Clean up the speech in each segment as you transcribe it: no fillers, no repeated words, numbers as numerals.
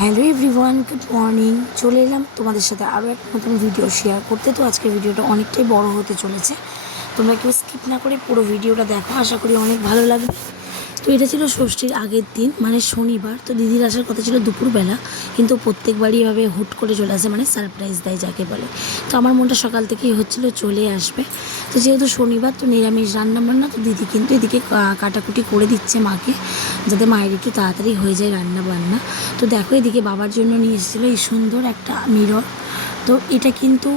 Hello everyone, good morning. চলে এলাম তোমাদের সাথে আরও একটা নতুন ভিডিও শেয়ার করতে। তো আজকের ভিডিওটা অনেকটাই বড় হতে চলেছে, তোমরা কেউ স্কিপ না করে পুরো ভিডিওটা দেখো, আশা করি অনেক ভালো লাগবে। তো এটা ছিল ষষ্ঠীর আগের দিন, মানে শনিবার। তো দিদির আসার কথা ছিল দুপুরবেলা, কিন্তু প্রত্যেকবারই এভাবে হুট করে চলে আসে, মানে সারপ্রাইজ দেয় যাকে বলে। তো আমার মনটা সকাল থেকেই হচ্ছিল চলে আসবে। তো যেহেতু শনিবার, তো নিরামিষ রান্নাবান্না, তো দিদি কিন্তু এদিকে কাটাকুটি করে দিচ্ছে মাকে, যাতে মায়ের একটু তাড়াতাড়ি হয়ে যায় রান্না বান্না। তো দেখো, এদিকে বাবার জন্য নিয়ে এসেছিলো এই সুন্দর একটা মিরর। তো এটা কিন্তু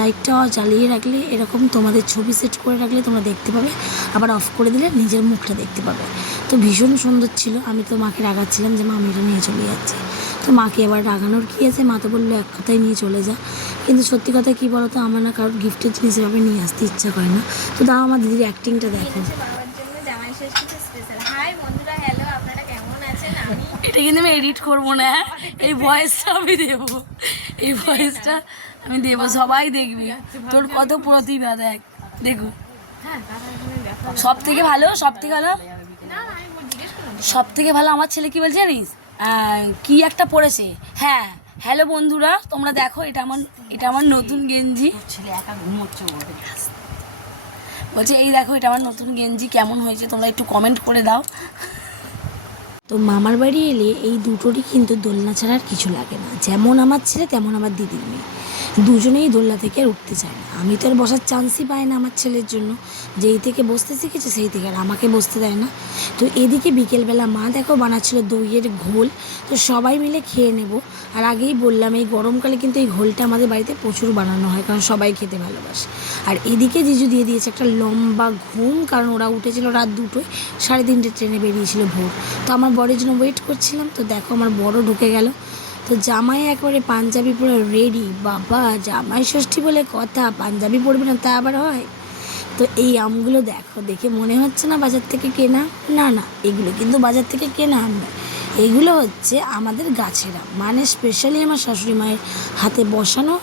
লাইটটা জ্বালিয়ে রাখলে, এরকম তোমাদের ছবি সেট করে রাখলে তোমরা দেখতে পাবে, আবার অফ করে দিলে নিজের মুখটা দেখতে পাবে। তো ভীষণ সুন্দর ছিল। আমি তো মাকে রাগাচ্ছিলাম যে মা এটা নিয়ে চলে যাচ্ছে। তো মাকে এবার রাগানোর কী আছে, মা তো বললো এক কথায় নিয়ে চলে যা। কিন্তু সত্যি কথা কী বলো তো, আমার না কারোর গিফটের জিনিস এভাবে নিয়ে আসতে ইচ্ছা করে না। তো দাও আমার দিদির অ্যাক্টিংটা দেখো। এটা কিন্তু আমি এডিট করবো না, এই ভয়েসটা আমি দেবো, এই ভয়েসটা আমি দেবো, সবাই দেখবি তোর কত প্রতিভা। দেখ, দেখো, সব থেকে ভালো, সব থেকে ভালো, সব থেকে ভালো আমার ছেলে কি বলছে জানিস, কি একটা পড়েছে। হ্যাঁ, হ্যালো বন্ধুরা, তোমরা দেখো, এটা আমার নতুন গেঞ্জি। ছেলে একা ঘুমোচ্ছে, বলছে এই দেখো, এটা আমার নতুন গেঞ্জি, কেমন হয়েছে তোমরা একটু কমেন্ট করে দাও। তো মামার বাড়ি এলে এই দুটোরই কিন্তু দোলনা ছাড়া আর কিছু লাগে না। যেমন আমার ছেলে, তেমন আমার দিদির মেয়ে, দুজনেই দোলনা থেকে আর উঠতে চায় না। আমি তো আর বসার চান্সই পাই না আমার ছেলের জন্য, যেই থেকে বসতে শিখেছে সেই থেকে আর আমাকে বসতে দেয় না। তো এদিকে বিকেলবেলা মা দেখো বানাচ্ছিল দইয়ের ঘোল। তো সবাই মিলে খেয়ে নেব। আর আগেই বললাম, এই গরমকালে কিন্তু এই ঘোলটা আমাদের বাড়িতে প্রচুর বানানো হয়, কারণ সবাই খেতে ভালোবাসে। আর এদিকে জিজু দিয়ে দিয়েছে একটা লম্বা ঘুম, কারণ ওরা উঠেছিল রাত 2টোয়, 3:30 ট্রেনে বেরিয়েছিল ভোর। তো আমার বরের জন্য ওয়েট করছিলাম। তো দেখো আমার বড় ঢুকে গেল। তো জামাই একবারে পাঞ্জাবি পরে রেডি। বাবা, জামাই ষষ্ঠী বলে কথা, পাঞ্জাবি পরবে না তা আবার হয়? তো এই আমগুলো দেখো, দেখে মনে হচ্ছে না বাজার থেকে কেনা। না না, এগুলো কিন্তু বাজার থেকে কেনা আম নয়, এগুলো হচ্ছে আমাদের গাছের আম, মানে স্পেশালি আমার শাশুড়ি মায়ের হাতে বসানো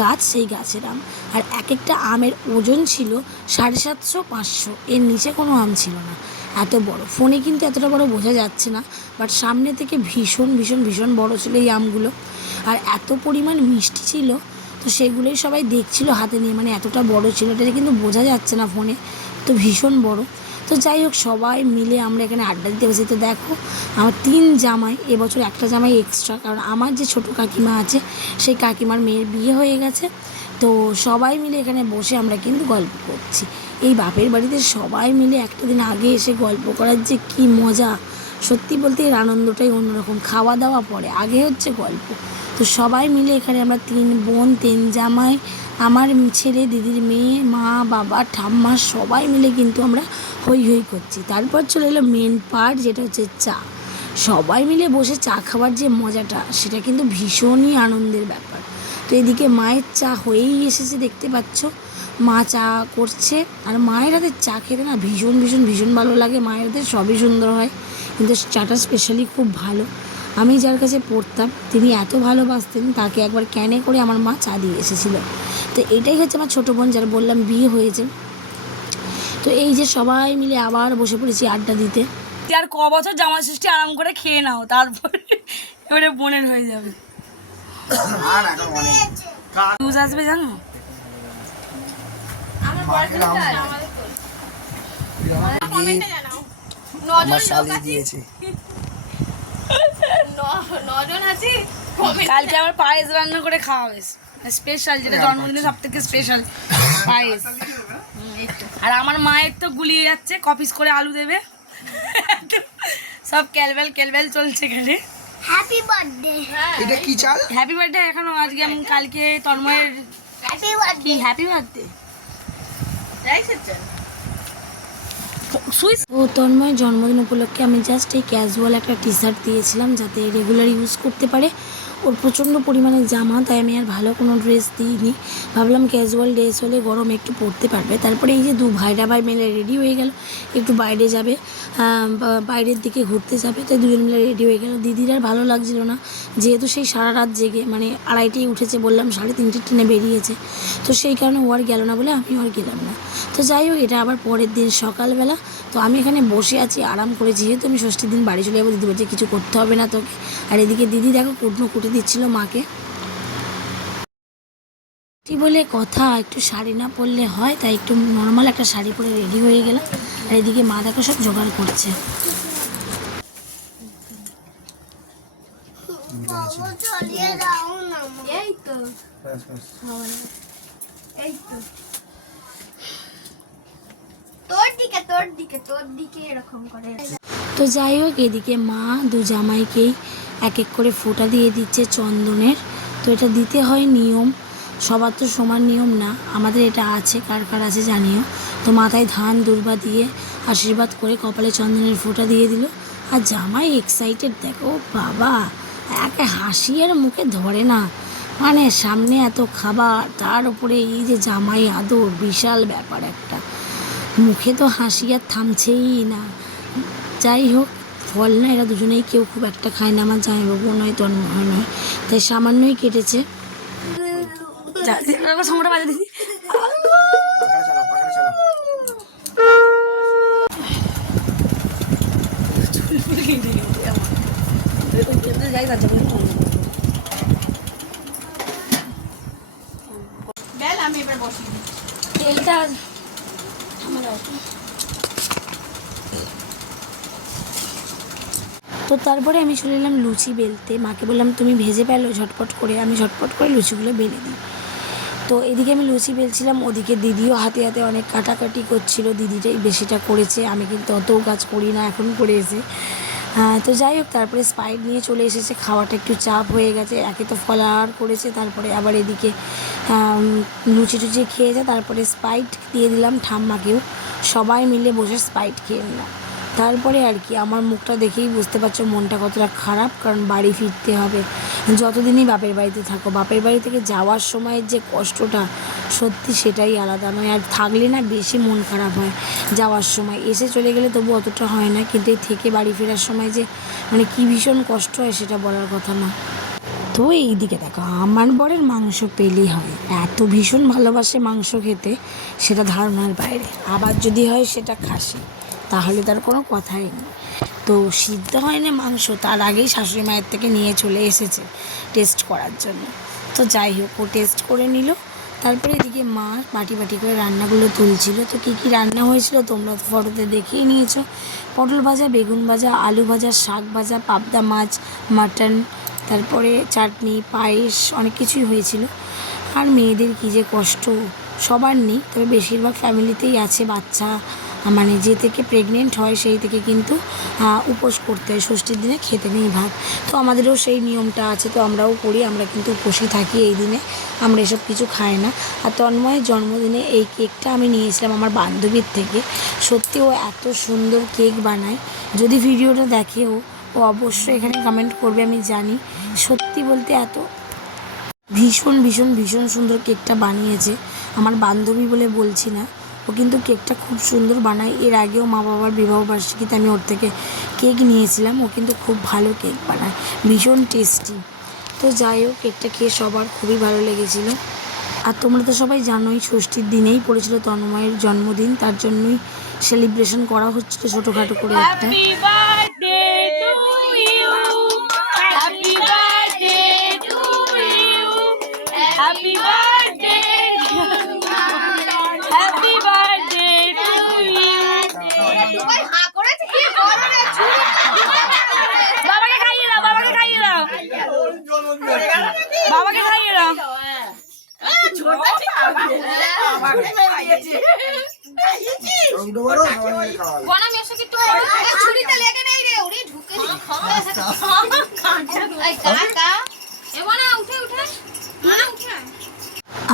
গাছ, সেই গাছের আম। আর এক একটা আমের ওজন ছিল 750-500, এর নিচে কোনো আম ছিল না। এত বড়, ফোনে কিন্তু এতটা বড় বোঝা যাচ্ছে না, বাট সামনে থেকে ভীষণ ভীষণ ভীষণ বড় ছিল এই আমগুলো। আর এত পরিমাণ মিষ্টি ছিল, তো সেগুলোই সবাই দেখছিল হাতে নিয়ে, মানে এতটা বড় ছিল, এটা কিন্তু বোঝা যাচ্ছে না ফোনে, তো ভীষণ বড়। তো যাই হোক, সবাই মিলে আমরা এখানে আড্ডা দিতে বসি। তো দেখো, আমার 3 জামাই, এবছর একটা জামাই এক্সট্রা, কারণ আমার যে ছোটো কাকিমা আছে, সেই কাকিমার মেয়ের বিয়ে হয়ে গেছে। তো সবাই মিলে এখানে বসে আমরা কিন্তু গল্প করছি। এই বাপের বাড়িতে সবাই মিলে একটা দিন আগে এসে গল্প করার যে কী মজা, সত্যি বলতে এর আনন্দটাই অন্যরকম। খাওয়া দাওয়া পরে, আগে হচ্ছে গল্প। তো সবাই মিলে এখানে আমরা 3 বোন, 3 জামাই, আমার ছেলে, দিদির মেয়ে, মা, বাবা, ঠাম্মা, সবাই মিলে কিন্তু আমরা হই হই করছি। তারপর চলে এলো মেন পার্ট, যেটা হচ্ছে চা। সবাই মিলে বসে চা খাবার যে মজাটা, সেটা কিন্তু ভীষণই আনন্দের ব্যাপার। তো এদিকে মায়ের চা হয়েই এসেছে, দেখতে পাচ্ছ, মা চা করছে। আর মায়ের হাতের চা খেতে না ভীষণ ভীষণ ভীষণ ভালো লাগে। মায়ের হাতের সবই সুন্দর হয়, কিন্তু চাটা স্পেশালি খুব ভালো। আমি যার কাছে পড়তাম, তিনি এত ভালোবাসতেন, তাকে একবার ক্যানে করে আমার মা চা দিয়ে এসেছিলো। তো এটাই হচ্ছে আমার ছোটো বোন, যার বললাম বিয়ে হয়েছে। তো এই যে সবাই মিলে আবার বসে পড়েছি আড্ডা দিতে। আর ক বছর জামাই ষষ্ঠী আরাম করে খেয়ে নাও, তারপরে এবারে বোনের হয়ে যাবে। আসবে জানো, কালকে আবার পায়েস রান্না করে খাওয়া বেশ স্পেশাল, যেটা জন্মদিনে সব থেকে স্পেশাল পায়েস। আর আমার মায়ের তো গুলিয়ে যাচ্ছে, কপিস করে আলু দেবে, সব ক্যালবেল ক্যালবেল চলছে এখানে। হ্যাপি বার্থডে, এটা কি চাল? হ্যাপি বার্থডে এখনো, আজকে আমি কালকে তন্ময়ের হ্যাপি বার্থডে, হ্যাপি বার্থডে। ও তন্ময়ের জন্মদিন উপলক্ষে আমি জাস্ট এই ক্যাজুয়াল একটা টি-শার্ট দিয়েছিলাম, যাতে রেগুলার ইউজ করতে পারে। ওর প্রচণ্ড পরিমাণে জামা, তাই আমি আর ভালো কোনো ড্রেস দিইনি। ভাবলাম ক্যাজুয়াল ড্রেস হলে গরমে একটু পরতে পারবে। তারপরে এই যে 2 ভাইরা ভাই মিলে রেডি হয়ে গেল, একটু বাইরে যাবে, বাইরের দিকে ঘুরতে যাবে। তাই 2জন মিলে রেডি হয়ে গেল। দিদির আর ভালো লাগছিল না, যেহেতু সেই সারা রাত জেগে, মানে 2:30টায় উঠেছে, বললাম 3:30 ট্রেনে বেরিয়েছে। তো সেই কারণে ও আর গেল না বলে আমিও আর গেলাম না। তো যাই হোক, এটা আবার পরের দিন সকালবেলা। তো আমি এখানে বসে আছি, আরাম করেছি। যেহেতু আমি ষষ্ঠীর দিন বাড়ি চলে যাবো, দিদি বলছে কিছু করতে হবে না তোকে। আর এদিকে দিদি দেখো কুটনো কুটে দিচ্ছিল মাকে। বলে কথা, একটু শাড়ি না পরলে হয়, তাই একটু নর্মাল একটা শাড়ি পরে রেডি হয়ে গেলাম। আর এদিকে মা দেখো সব জোগাড় করছে। তো যাই হোক, এদিকে মা দু জামাইকেই এক এক করে ফোঁটা দিয়ে দিচ্ছে চন্দনের। তো এটা দিতে হয় নিয়ম, সবার তো সমান নিয়ম না, আমাদের এটা আছে, কার কার আছে জানিও। তো মাথায় ধান দুর্বা দিয়ে আশীর্বাদ করে কপালে চন্দনের ফোঁটা দিয়ে দিল। আর জামাই এক্সাইটেড, দেখো বাবা, একে হাসি আর মুখে ধরে না, মানে সামনে এত খাবার, তার উপরে এই যে জামাই আদর, বিশাল ব্যাপার একটা। মুখে তো হাসি আর থামছেই না। যাই হোক, ফল না এরা দুজনেই কেউ খুব একটা খায় না, আমার জামাইবাবু নয়, তন্ময় নয়, তাই সামান্যই কেটেছে। তেলটা তো তারপরে আমি চলে এলাম লুচি বেলতে। মাকে বললাম তুমি ভেজে পেলো ঝটপট করে, আমি ঝটপট করে লুচিগুলো বেলে দিই। তো এদিকে আমি লুচি বেলছিলাম, ওদিকে দিদিও হাতে হাতে অনেক কাটাকাটি করছিল। দিদিটাই বেশিটা করেছে, আমি কিন্তু অতও কাজ করি না, এখন করে এসে। তো যাই হোক, তারপরে স্প্রাইট নিয়ে চলে এসেছে। খাওয়াটা একটু চাপ হয়ে গেছে, একে তো ফলার করেছে, তারপরে আবার এদিকে লুচি টুচি খেয়েছে, তারপরে স্প্রাইট দিয়ে দিলাম ঠাম্মাকেও। সবাই মিলে বসে স্প্রাইট খেয়ে নিলাম। তারপরে আর কি, আমার মুখটা দেখেই বুঝতে পারছো মনটা কতটা খারাপ, কারণ বাড়ি ফিরতে হবে। যতদিনই বাপের বাড়িতে থাকো, বাপের বাড়ি থেকে যাওয়ার সময় যে কষ্টটা, সত্যি সেটাই আলাদা নয়। আর থাকলে না বেশি মন খারাপ হয় যাওয়ার সময়, এসে চলে গেলে তবু অতটা হয় না, কিন্তু এই থেকে বাড়ি ফেরার সময় যে মানে কী ভীষণ কষ্ট হয় সেটা বলার কথা না। তো এই দিকে দেখো, আমার বরের মাংস পেলেই হয়, এত ভীষণ ভালোবাসে মাংস খেতে, সেটা ধারণার বাইরে। আবার যদি হয় সেটা খাসি, তাহলে তার কোনো কথাই নেই। তো সিদ্ধ হয় না মাংস, তার আগেই শাশুড়ি মায়ের থেকে নিয়ে চলে এসেছে টেস্ট করার জন্য। তো যাই হোক, ও টেস্ট করে নিল। তারপরে এদিকে মা বাটি বাটি করে রান্নাগুলো তুলছিল। তো কী কী রান্না হয়েছিল তোমরা তো ফটোতে দেখেই নিয়েছো। পটল ভাজা, বেগুন ভাজা, আলু ভাজা, শাক ভাজা, পাবদা মাছ, মাটন, তারপরে চাটনি, পায়েস, অনেক কিছুই হয়েছিল। আর মেয়েদের কী যে কষ্ট, সবার নেই, তবে বেশিরভাগ ফ্যামিলিতেই আছে বাচ্চা, মানে যে থেকে প্রেগনেন্ট হয় সেই থেকে কিন্তু উপোস করতে হয়, ষষ্ঠীর দিনে খেতে নেই ভাত। তো আমাদেরও সেই নিয়মটা আছে, তো আমরাও করি, আমরা কিন্তু উপোসই থাকি এই দিনে, আমরা এসব কিছু খাই না। আর তন্ময়ের জন্মদিনে এই কেকটা আমি নিয়েছিলাম আমার বান্ধবীর থেকে। সত্যি ও এত সুন্দর কেক বানায়, যদি ভিডিওটা দেখে ও অবশ্যই এখানে কমেন্ট করবে, আমি জানি। সত্যি বলতে এত ভীষণ ভীষণ ভীষণ সুন্দর কেকটা বানিয়েছে আমার বান্ধবী বলে বলছি না, ও কিন্তু কেকটা খুব সুন্দর বানায়। এর আগেও মা বাবার বিবাহবার্ষিকীতে আমি ওর থেকে কেক নিয়েছিলাম, ও কিন্তু খুব ভালো কেক বানায়, ভীষণ টেস্টি। তো যাই হোক, কেকটা খেয়ে সবার খুবই ভালো লেগেছিলো। আর তোমরা তো সবাই জানোই ষষ্ঠীর দিনেই পড়েছিল তন্ময়ের জন্মদিন, তার জন্যই সেলিব্রেশন করা হচ্ছিল ছোটোখাটো করে একটা। Happy birthday to you. Happy birthday to you. বাবাকে খাইয়ে দাও, বাবাকে খাইয়ে দাও, বাবাকে খাইয়ে দাও।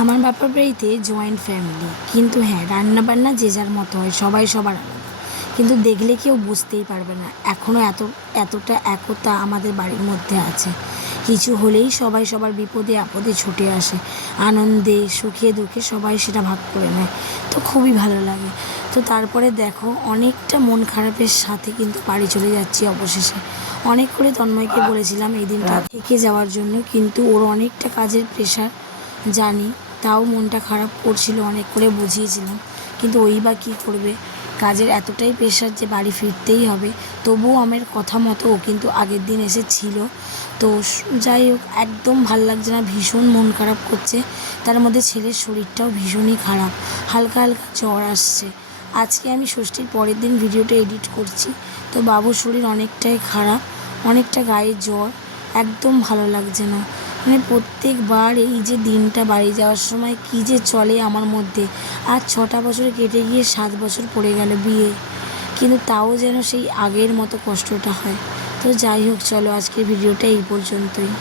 আমার বাবার বাড়িতে জয়েন্ট ফ্যামিলি, কিন্তু হ্যাঁ রান্নাবান্না যে যার মতো হয়, সবাই সবার আলাদা, কিন্তু দেখলে কেউ বুঝতেই পারবে না এখনও এতটা একতা আমাদের বাড়ির মধ্যে আছে। কিছু হলেই সবাই সবার বিপদে আপদে ছুটে আসে, আনন্দে সুখে দুঃখে সবাই সেটা ভাগ করে নেয়, তো খুবই ভালো লাগে। তো তারপরে দেখো, অনেকটা মন খারাপের সাথে কিন্তু বাড়ি চলে যাচ্ছি অবশেষে। অনেক করে তন্ময়কে বলেছিলাম এই দিনটা থেকে যাওয়ার জন্য, কিন্তু ওর অনেকটা কাজের প্রেশার জানি, তাও মনটা খারাপ করছিল, অনেক করে বুঝিয়েছিলাম, কিন্তু ওই বা কী করবে, কাজের এতটাই প্রেশার যে বাড়ি ফিরতেই হবে। তবুও আমার কথা মতো ও কিন্তু আগের দিন এসেছিল। তো যাই হোক, একদম ভাল লাগছে না, ভীষণ মন খারাপ করছে। তার মধ্যে ছেলের শরীরটাও ভীষণই খারাপ, হালকা হালকা জ্বর আসছে। আজকে আমি ষষ্ঠীর পরের দিন ভিডিওটা এডিট করছি, তো বাবুর শরীর অনেকটাই খারাপ, অনেকটা গায়ে জ্বর, একদম ভালো লাগছে না। মানে প্রত্যেকবার এই যে দিনটা বাড়ি যাওয়ার সময় কী যে চলে আমার মধ্যে। আর 6টা বছর কেটে গিয়ে 7 বছর পড়ে গেল বিয়ে, কিন্তু তাও যেন সেই আগের মতো কষ্টটা হয়। তো যাই হোক, চলো আজকের ভিডিওটা এই পর্যন্তই।